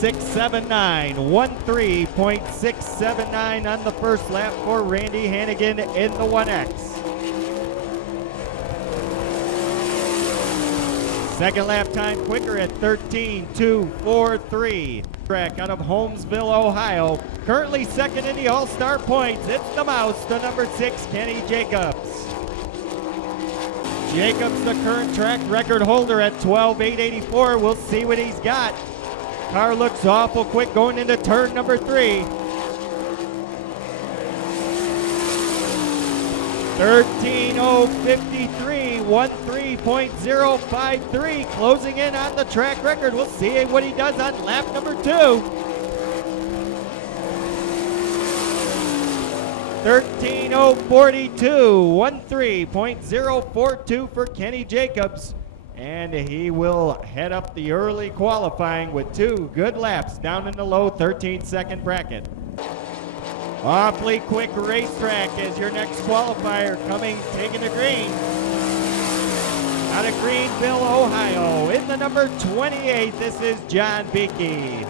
13.679. 13.679 on the first lap for Randy Hannigan in the 1X. Second lap time quicker at 13.243. Track out of Holmesville, Ohio. Currently second in the All-Star points. It's the Mouse, the number 6, Kenny Jacobs. Jacobs, the current track record holder at 12.884. We'll see what he's got. Car looks awful quick going into turn number 3. 13.053, 13.053, closing in on the track record. We'll see what he does on lap number 2. 13.042, 13.042 for Kenny Jacobs. And he will head up the early qualifying with 2 good laps down in the low 13-second bracket. Awfully quick racetrack as your next qualifier taking the green. Out of Greenville, Ohio, in the number 28, this is John Beakey.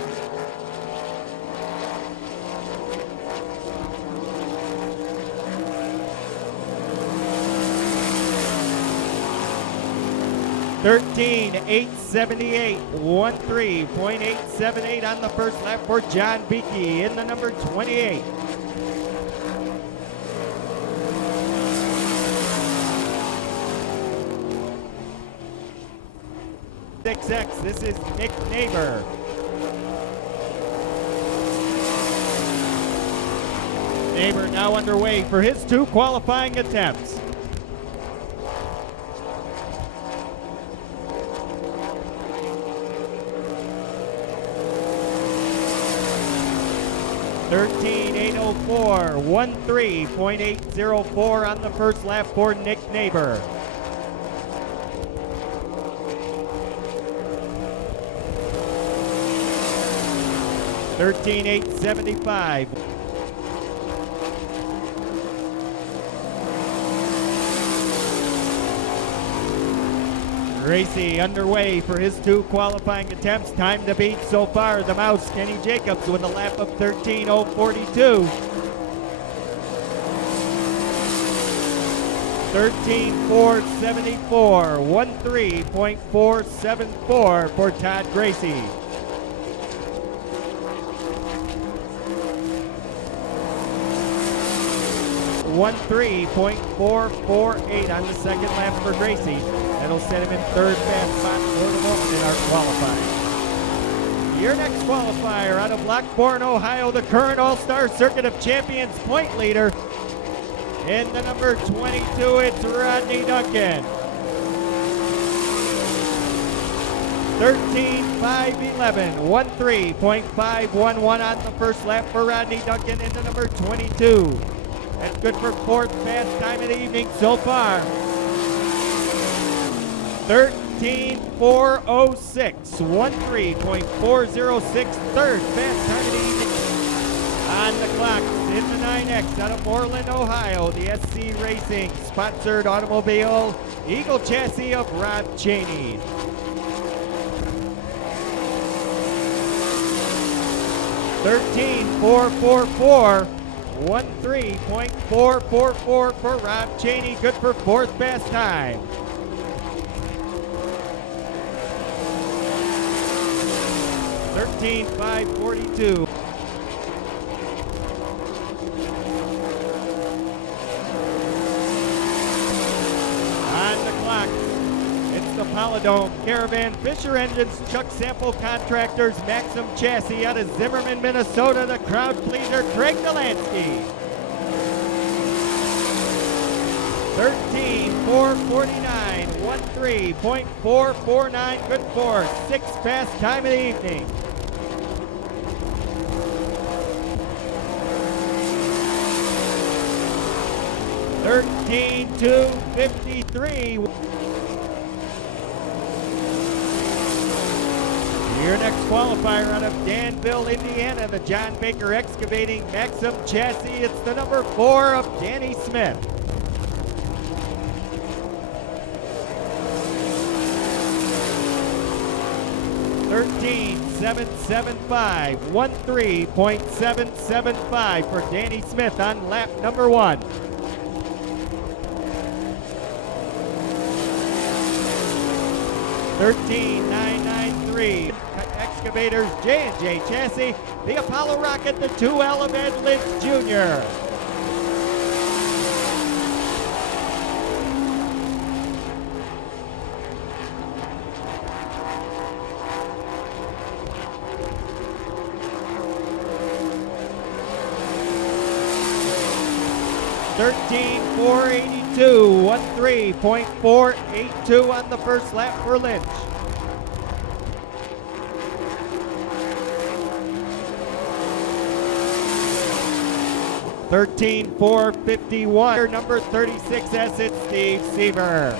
(13.878), 13.878 on the first lap for John Beakey in the number 28. (6X), this is Nick Neighbor. Neighbor now underway for his 2 qualifying attempts. 13.804, 13.804 on the first lap for Nick Neighbor. (13.875). Gracie underway for his 2 qualifying attempts. Time to beat so far, the Mouse, Kenny Jacobs, with a lap of 13.042. 13.474, 13.474 for Todd Gracie. (13.448 on the second lap for Gracie. That'll set him in 3rd fast spot for the moment in our qualifying. Your next qualifier out of Lockbourne, Ohio, the current All-Star Circuit of Champions point leader. In the number 22, it's Rodney Duncan. 13.511, 13.511 on the first lap for Rodney Duncan in the number 22. That's good for 4th fast time of the evening so far. 13.406, 13.406, 3rd fast time of the evening. On the clock in the 9X out of Moreland, Ohio, the SC Racing sponsored automobile Eagle chassis of Rob Cheney. 13.444, 13.444 for Rob Cheney, good for 4th fast time. 13.542. On the clock, it's the Polydome Caravan Fisher Engines Chuck Sample Contractors Maxim Chassis out of Zimmerman, Minnesota, the crowd pleaser Craig Delansky. 13.449, 13.449, good for 6th fast time of the evening. 13.253. Your next qualifier out of Danville, Indiana, the John Baker Excavating Maxim Chassis. It's the number 4 of Danny Smith. 13.775, 13.775 for Danny Smith on lap number 1. $13.993. Excavators J&J Chassis, the Apollo Rocket, the 2L of Ed Lynch Jr. $13.482, 13.482 on the first lap for Lynch. $13.451, number 36S, it's Steve Seaver.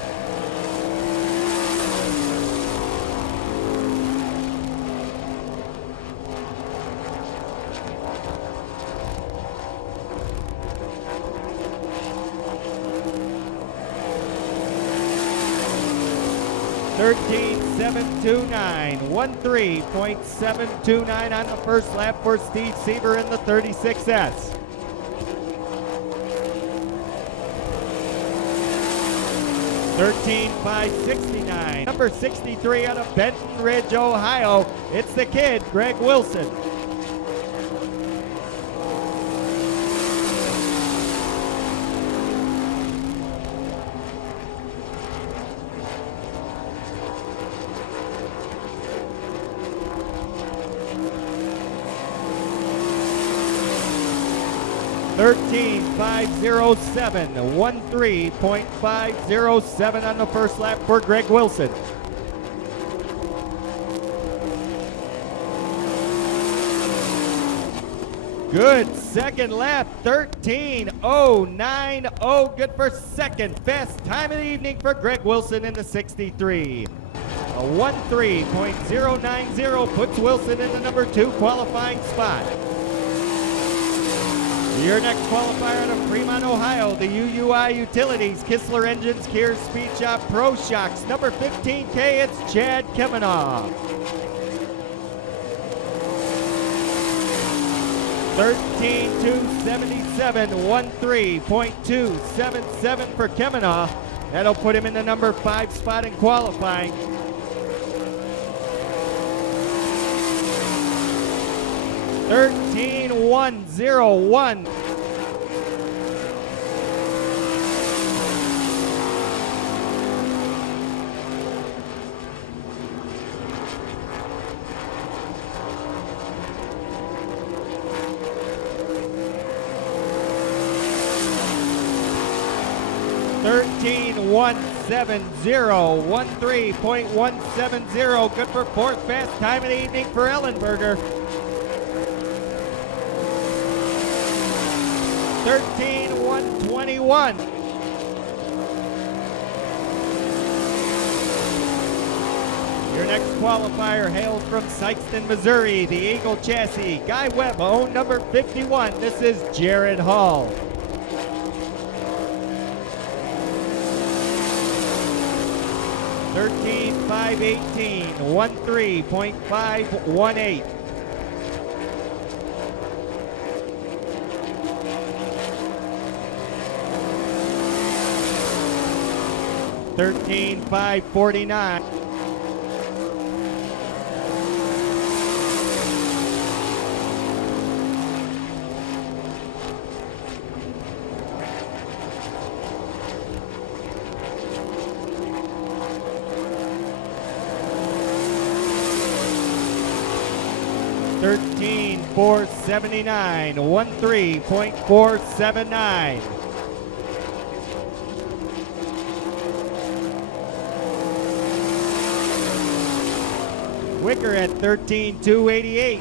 $13.729, 13.729 on the first lap for Steve Seaver in the 36S. $13.569, number 63 out of Benton Ridge, Ohio. It's the kid, Greg Wilson. $13.507, 13.507 on the first lap for Greg Wilson. Good second lap, 13.090, good for second. Best time of the evening for Greg Wilson in the 63. A 13.090 puts Wilson in the number 2 qualifying spot. Your next qualifier out of Fremont, Ohio, the UUI Utilities, Kistler Engines, Kier Speed Shop, Pro Shocks, number 15K, it's Chad Kemenoff. 13.277, 13.277 for Kemenoff. That'll put him in the number 5 spot in qualifying. $13.101. $13.170, good for fourth fast time of the evening for Ellenberger. 13.121. Your next qualifier hails from Sikeston, Missouri, the Eagle Chassis, Guy Webb, own number 51. This is Jared Hall. 13.518, 13.518. $13.549. $13.479, 13.479. Wicker at 13.288.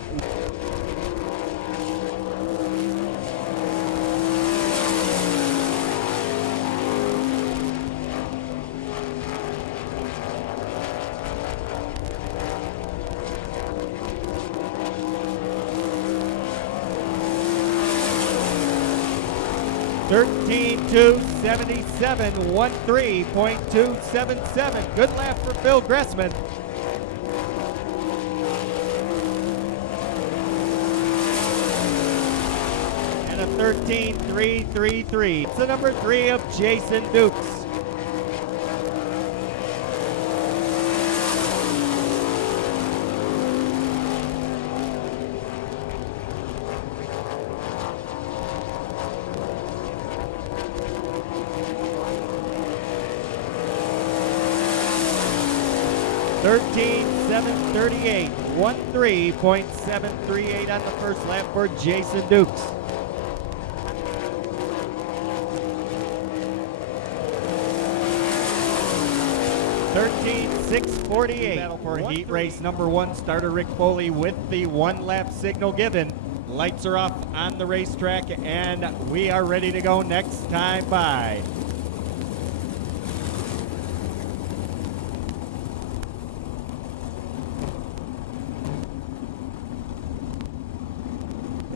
$13.277, 13.277. Good lap for Phil Gressman. 13.333. It's the number 3 of Jason Dukes. (13.738). 13.738 on the first lap for Jason Dukes. (13.648). Battle for heat race number 1. Starter Rick Foley with the 1-lap signal given. Lights are off on the racetrack, and we are ready to go next time by.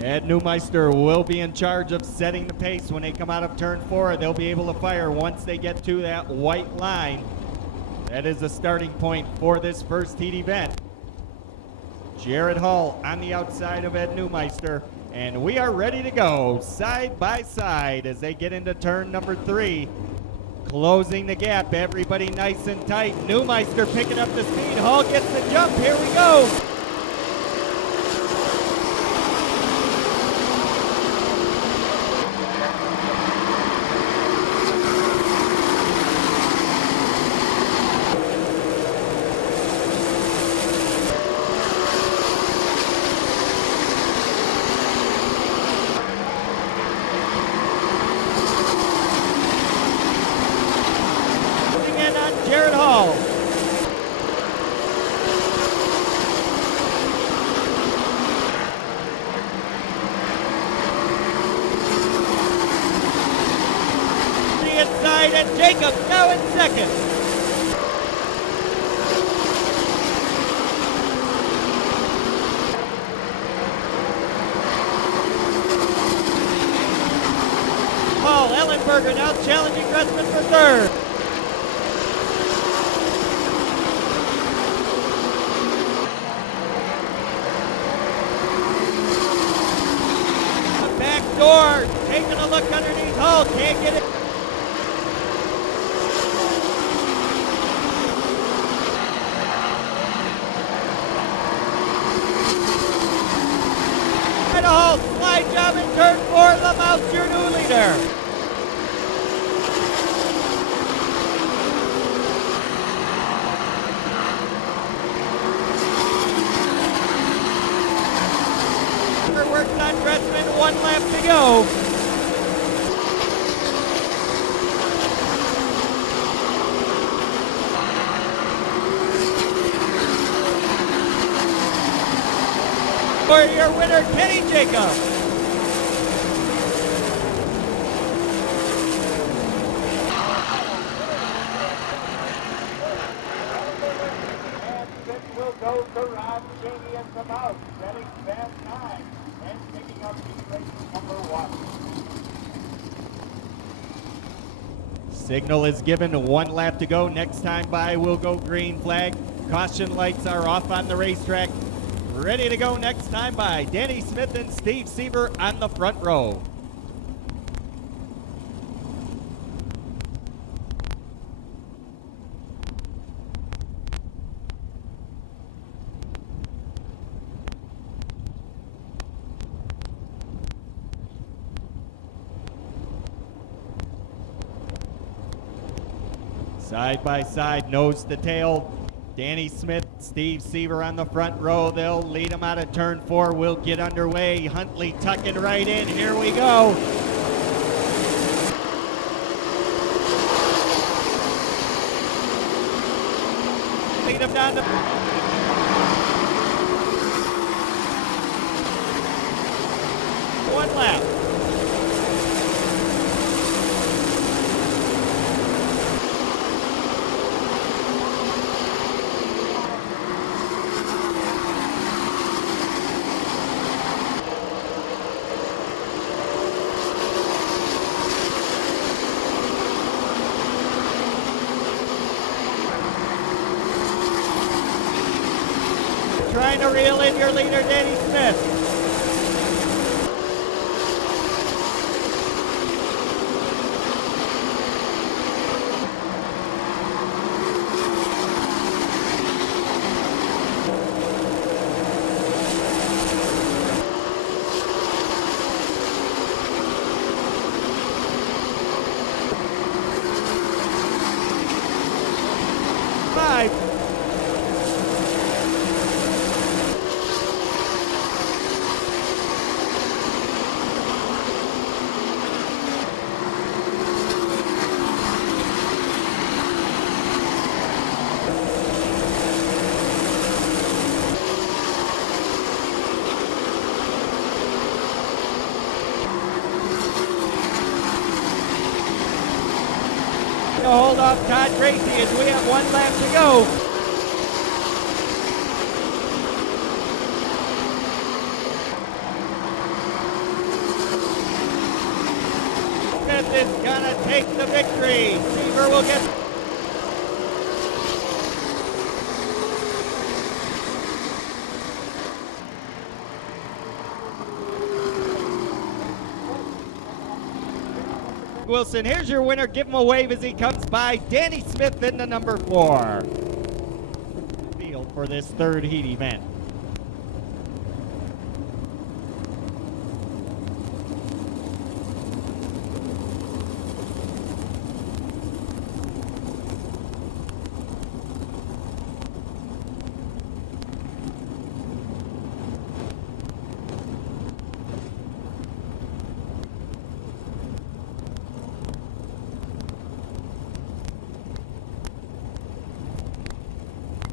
Ed Neumeister will be in charge of setting the pace when they come out of turn 4. They'll be able to fire once they get to that white line. That is the starting point for this first heat event. Jared Hall on the outside of Ed Neumeister, and we are ready to go side by side as they get into turn number 3. Closing the gap, everybody nice and tight. Neumeister picking up the speed. Hall gets the jump. Here we go. Jared Hall. The inside, and Jacobs now in second. Paul Ellenberger now challenging Dressman for third. Door, taking a look underneath Hall, can't get it. Right Hall, slide job in turn 4, Lamouse your new leader. Works on Dressman, 1 lap to go. For your winner, Kenny Jacobs. Will go to Rob Cheney at the mouth, setting fast 9 and picking up heat race number 1. Signal is given, 1 lap to go. Next time by will go green flag. Caution lights are off on the racetrack. Ready to go next time by. Danny Smith and Steve Seaver on the front row. Side by side, nose to tail. Danny Smith, Steve Seaver on the front row. They'll lead him out of turn 4. We'll get underway. Huntley tucking right in. Here we go. Lead him down to... 1 lap. Trying to reel in your leader, Danny Smith. hold off Todd Gracie as we have 1 lap to go. Smith is gonna take the victory. Seaver will get. Wilson, here's your winner. Give him a wave as he comes by. Danny Smith in the number 4. Field for this 3rd heat event.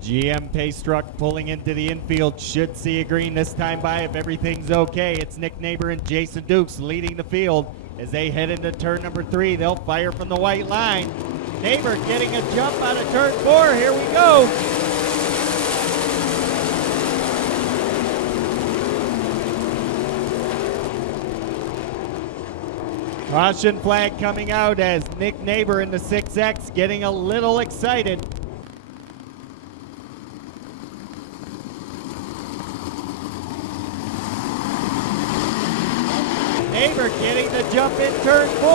GM pace truck pulling into the infield, should see a green this time by if everything's okay. It's Nick Neighbor and Jason Dukes leading the field as they head into turn number 3. They'll fire from the white line. Neighbor getting a jump out of turn 4. Here we go. Caution flag coming out as Nick Neighbor in the 6X getting a little excited. Neighbor getting the jump in turn 4.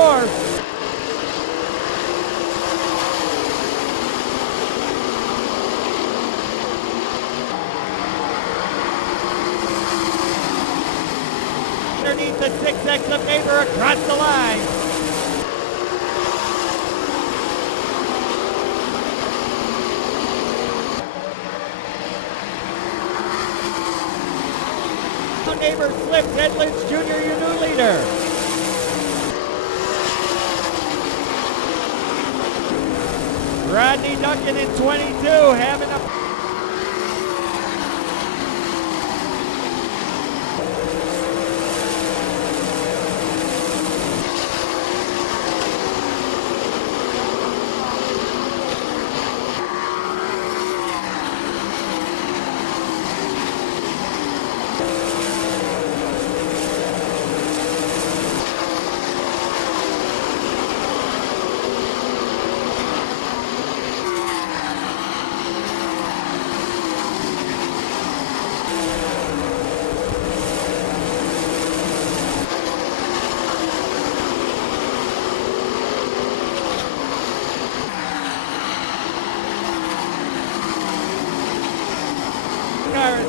Underneath the 6X of Neighbor across the line. Neighbor slips. Ed Lynch Jr., your new leader. Rodney Duncan in 22 having a...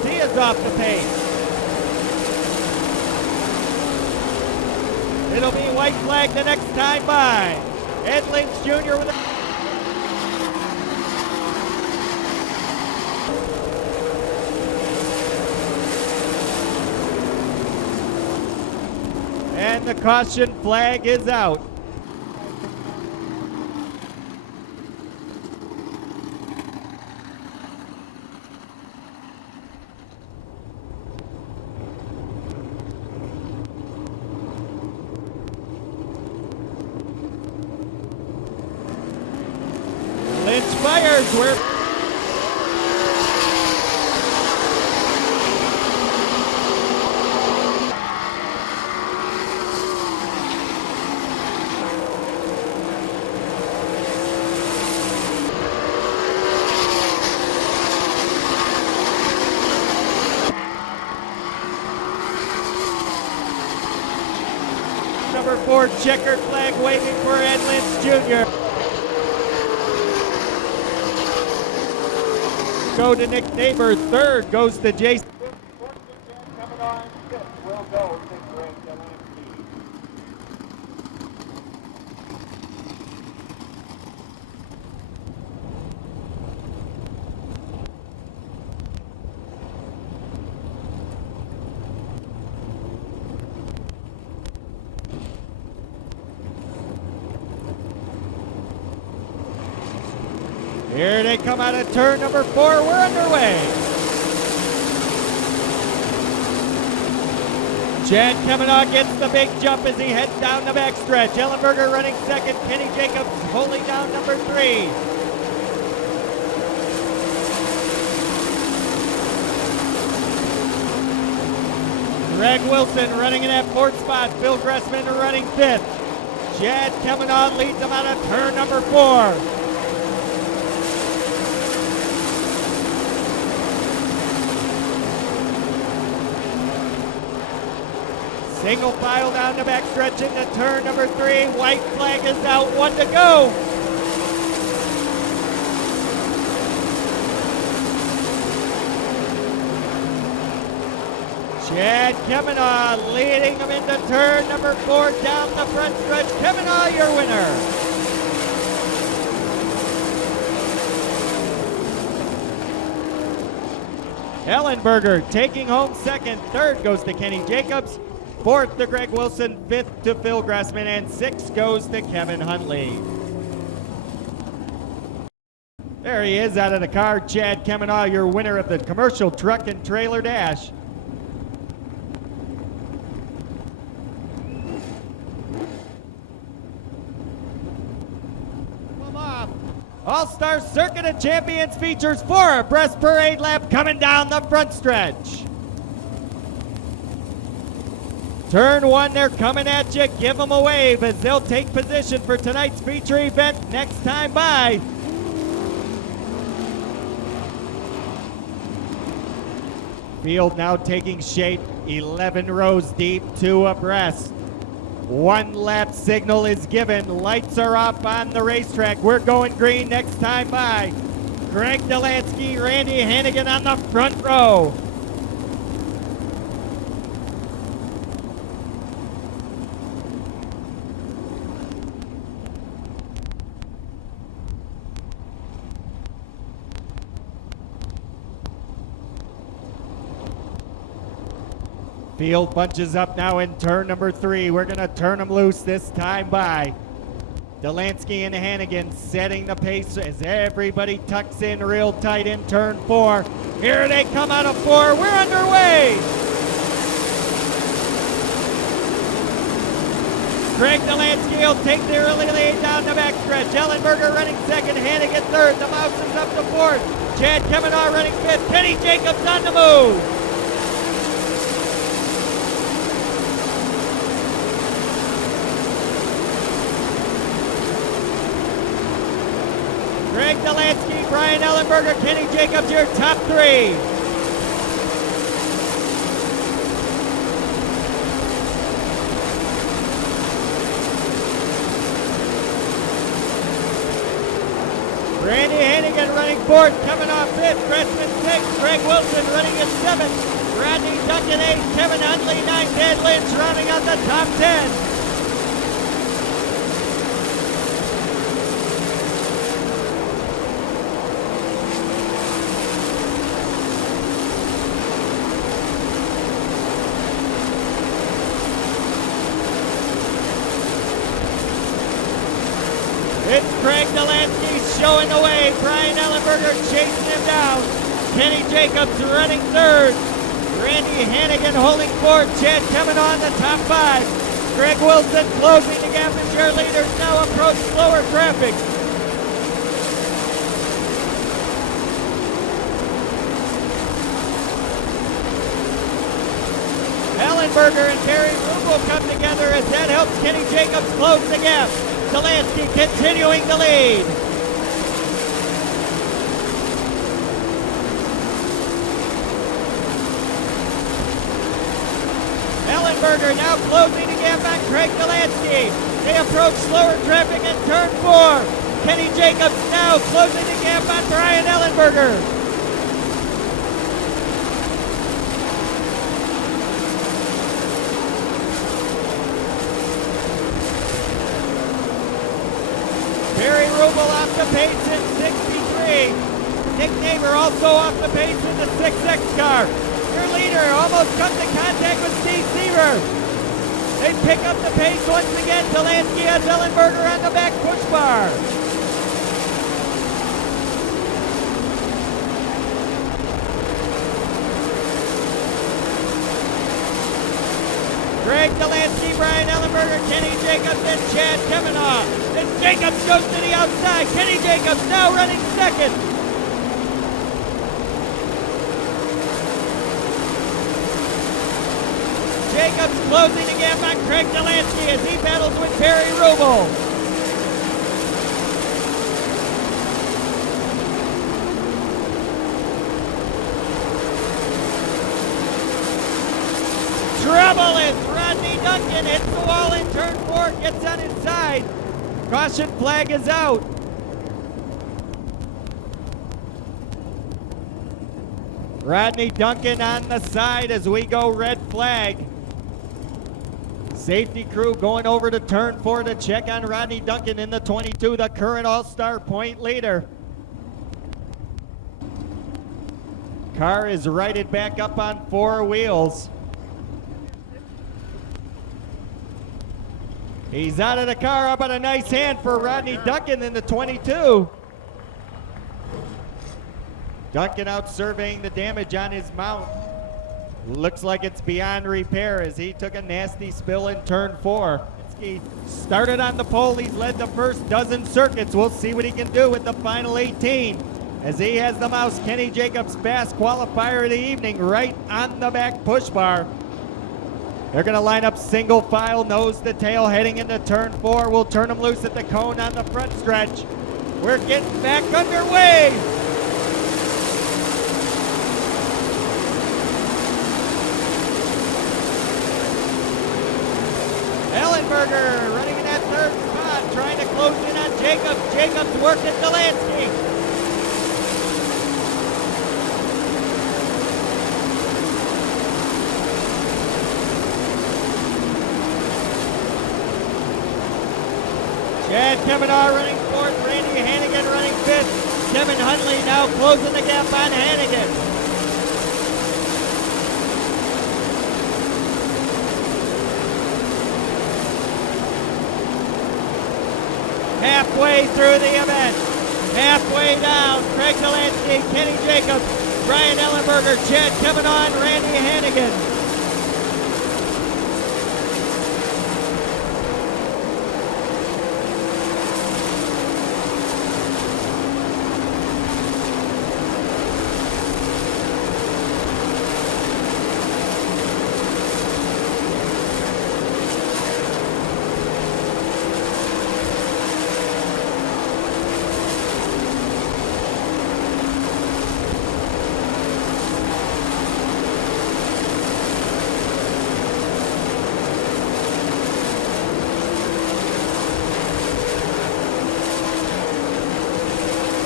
He is off the pace. It'll be white flag the next time by. Ed Lynch Jr. with a... And the caution flag is out. Lynch fires where... Number 4 checkered flag waving for Ed Lynch Jr. Go to Nick Neighbor. 3rd goes to Jason. Coming on 5th will go to Greg Delancey. Here they come out of turn number 4. We're underway. Chad Kavanaugh gets the big jump as he heads down the backstretch. Ellenberger running second. Kenny Jacobs holding down number 3. Greg Wilson running in that 4th spot. Phil Gressman running 5th. Chad Kavanaugh leads him out of turn number 4. Single file down the backstretch into turn number 3. White flag is out, 1 to go. Chad Kavanaugh leading them into turn number 4 down the front stretch. Kavanaugh, your winner. Ellenberger taking home second. Third goes to Kenny Jacobs. 4th to Greg Wilson. 5th to Phil Gressman. And 6th goes to Kevin Huntley. There he is out of the car. Chad Kavanaugh, your winner of the commercial truck and trailer dash. All-Star Circuit of Champions features 4 abreast parade lap coming down the front stretch. Turn 1, they're coming at you. Give them a wave as they'll take position for tonight's feature event next time by. Field now taking shape, 11 rows deep, 2 abreast. 1 lap signal is given. Lights are off on the racetrack. We're going green next time by. Greg Delansky, Randy Hannigan on the front row. Field bunches up now in turn number 3. We're going to turn them loose this time by. Delansky and Hannigan setting the pace as everybody tucks in real tight in turn 4. Here they come out of 4. We're underway. Greg Delansky will take the early lead down the backstretch. Ellenberger running second. Hannigan third. The Mouse is up to 4th. Chad Kavanaugh running 5th. Kenny Jacobs on the move. Greg Delansky, Brian Ellenberger, Kenny Jacobs, your top 3. Randy Hannigan running 4th, coming off 5th, Gressman 6th, Greg Wilson running at 7th, Rodney Duncan 8th, Kevin Huntley 9th, Ed Lynch rounding out the top 10. It's Greg Delansky showing the way. Brian Ellenberger chasing him down. Kenny Jacobs running 3rd. Randy Hannigan holding 4th. Chad Kavanaugh on the top 5. Greg Wilson closing the gap as your leaders now approach slower traffic. Ellenberger and Terry Rubel come together as that helps Kenny Jacobs close the gap. Delansky continuing the lead. Ellenberger now closing the gap on Craig Delansky. They approach slower traffic in turn 4. Kenny Jacobs now closing the gap on Brian Ellenberger. Barry Rubel off the pace in 63. Nick Neighbor also off the pace in the 6X car. Your leader almost comes in contact with Steve Seaver. They pick up the pace once again. Delansky has Ellenberger on the back push bar. Ellenberger, Kenny Jacobs, and Chad Kavanaugh. As Jacobs goes to the outside. Kenny Jacobs now running second. Jacobs closing the gap on Craig Delansky as he battles with Barry Rubel. Trouble as Rodney Duncan hits the wall in turn 4, gets on his side. Caution flag is out. Rodney Duncan on the side as we go red flag. Safety crew going over to turn 4 to check on Rodney Duncan in the 22, the current all-star point leader. Car is righted back up on 4 wheels. He's out of the car, up on a nice hand for Rodney Duncan in the 22. Duncan out surveying the damage on his mount. Looks like it's beyond repair as he took a nasty spill in turn 4. He started on the pole. He's led the first dozen circuits. We'll see what he can do with the final 18 as he has the mouse. Kenny Jacobs, fast qualifier of the evening, right on the back push bar. They're going to line up single file, nose to tail, heading into turn 4. We'll turn them loose at the cone on the front stretch. We're getting back underway. Ellenberger running in that third spot, trying to close in on Jacobs. Jacobs working Delansky. Chad Kavanaugh running fourth, Randy Hannigan running fifth. Kevin Huntley now closing the gap on Hannigan. Halfway through the event, halfway down, Craig Delansky, Kenny Jacobs, Brian Ellenberger, Chad Kavanaugh, and Randy Hannigan.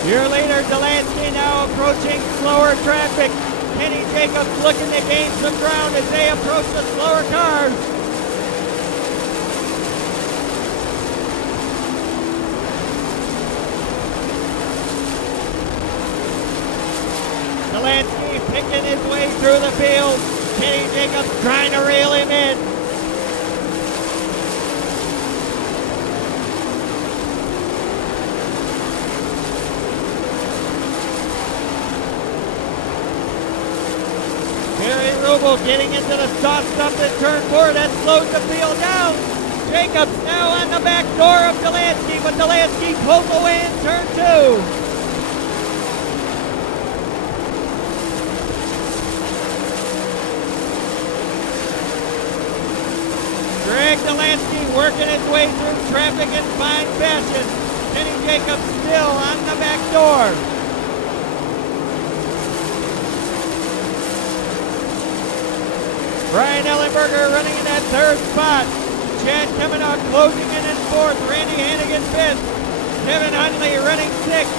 Your leader, Delansky, now approaching slower traffic. Kenny Jacobs looking to gain some ground as they approach the slower cars. Delansky picking his way through the field. Kenny Jacobs trying to reel him in. Getting into the soft stuff in turn 4, that slows the field down. Jacobs now on the back door of Delansky, but Delansky pulls away in turn 2. Greg Delansky working his way through traffic in fine fashion. Kenny Jacobs still on the back door. Brian Ellenberger running in that third spot. Chad Kavanaugh closing in fourth. Randy Hannigan fifth. Kevin Huntley running sixth.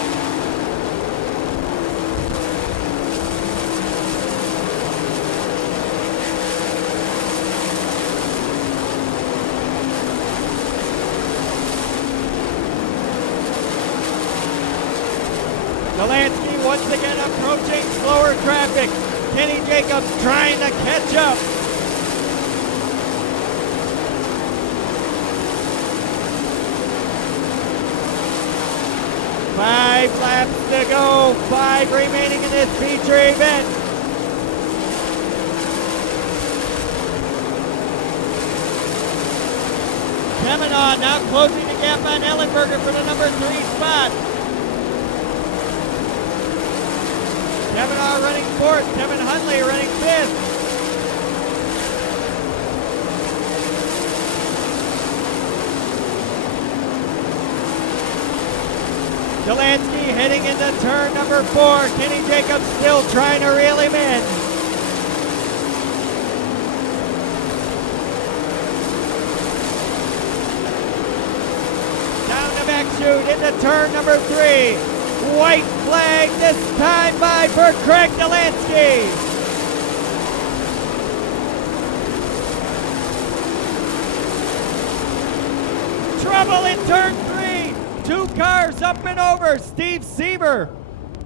Delansky once again approaching slower traffic. Kenny Jacobs trying to catch up. 5 laps to go, 5 remaining in this feature event. Kavanaugh now closing the gap on Ellenberger for the number 3 spot. Kavanaugh running 4th, Kevin Huntley running 5th. Delansky heading into turn number 4. Kenny Jacobs still trying to reel him in. Down the back chute into turn number 3. White flag this time by for Craig Delansky. Trouble in turn 3. 2 cars up and over. Steve Sieber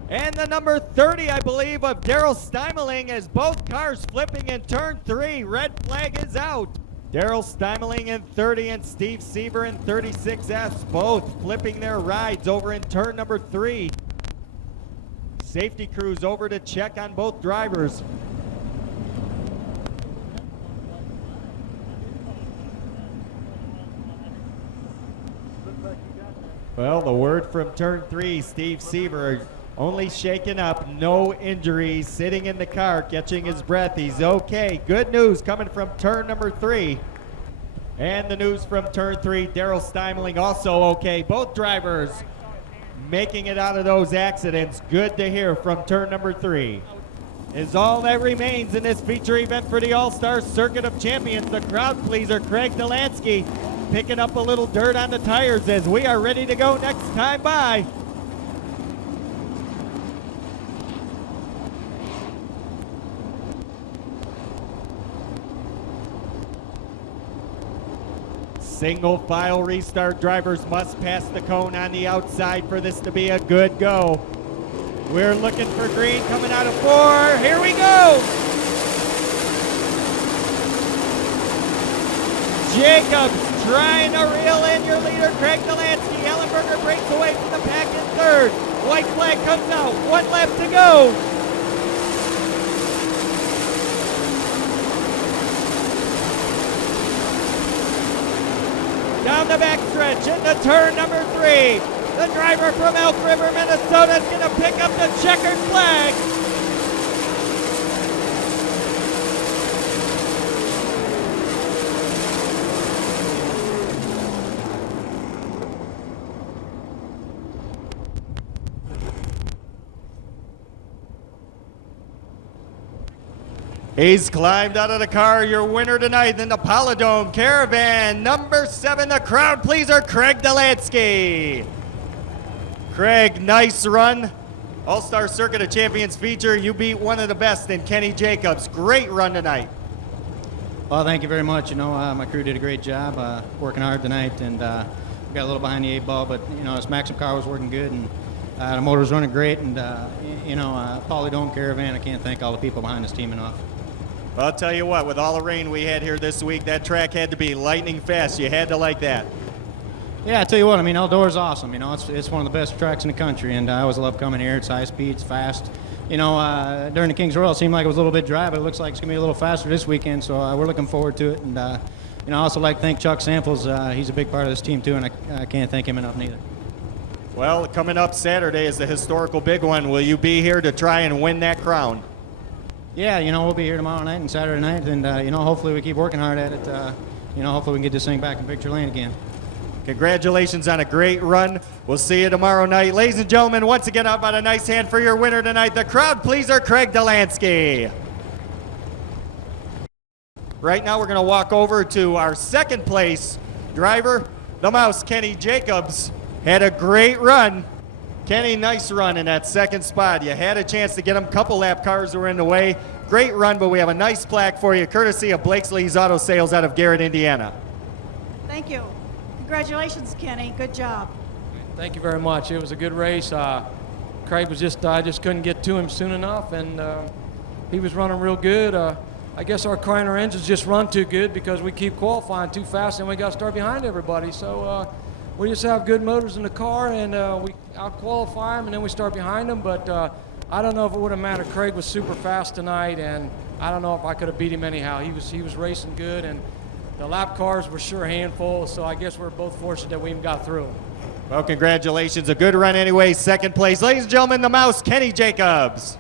and the number 30, I believe, of Daryl Steimeling as both cars flipping in turn 3. Red flag is out. Daryl Steimeling in 30 and Steve Sieber in 36S, both flipping their rides over in turn number 3. Safety crews over to check on both drivers. Well, the word from turn 3, Steve Sieber, only shaken up, no injuries, sitting in the car, catching his breath. He's okay. Good news coming from turn number 3. And the news from turn 3, Daryl Steimeling also okay. Both drivers making it out of those accidents. Good to hear from turn number 3. Is all that remains in this feature event for the All-Star Circuit of Champions. The crowd pleaser, Craig Delansky, picking up a little dirt on the tires as we are ready to go next time by. Single file restart. Drivers must pass the cone on the outside for this to be a good go. We're looking for green coming out of 4. Here we go. Jacobs trying to reel in your leader, Craig Delansky. Ellenberger breaks away from the pack in 3rd. White flag comes out. 1 lap to go. Down the backstretch into turn number 3. The driver from Elk River, Minnesota is going to pick up the checkered flag. He's climbed out of the car. Your winner tonight in the Polydome Caravan, number 7, the crowd pleaser, Craig Delansky. Craig, nice run. All-Star Circuit of Champions feature. You beat one of the best in Kenny Jacobs. Great run tonight. Well, thank you very much. You know, my crew did a great job working hard tonight, and we got a little behind the 8 ball, but, you know, this Maxim car was working good, and the motor was running great, and, you know, Polydome Caravan, I can't thank all the people behind this team enough. Well, I'll tell you what, with all the rain we had here this week, that track had to be lightning fast. You had to like that. Yeah, I tell you what, I mean, Eldora's awesome. You know, it's one of the best tracks in the country, and I always love coming here. It's high speed, it's fast. You know, during the Kings Royal, it seemed like it was a little bit dry, but it looks like it's going to be a little faster this weekend, so we're looking forward to it. And, you know, I also like to thank Chuck Samples. He's a big part of this team, too, and I can't thank him enough neither. Well, coming up Saturday is the historical big one. Will you be here to try and win that crown? Yeah, you know, we'll be here tomorrow night and Saturday night, and, you know, hopefully we keep working hard at it. You know, hopefully we can get this thing back in victory lane again. Congratulations on a great run. We'll see you tomorrow night. Ladies and gentlemen, once again, how about a nice hand for your winner tonight, the crowd pleaser, Craig Delansky. Right now, we're going to walk over to our second place driver, the Mouse, Kenny Jacobs. Had a great run. Kenny, nice run in that second spot. You had a chance to get him. Couple lap cars were in the way. Great run, but we have a nice plaque for you, courtesy of Blakesley's Auto Sales out of Garrett, Indiana. Thank you. Congratulations, Kenny. Good job. Thank you very much. It was a good race. Craig was I just couldn't get to him soon enough, and he was running real good. I guess our car and our engines just run too good because we keep qualifying too fast, and we got to start behind everybody. So we just have good motors in the car, and we out-qualify them, and then we start behind them. But I don't know if it would have mattered. Craig was super fast tonight, and I don't know if I could have beat him anyhow. He was racing good, and The lap cars were sure a handful, so I guess we're both fortunate that we even got through. Well, congratulations. A good run anyway. Second place. Ladies and gentlemen, the Mouse, Kenny Jacobs.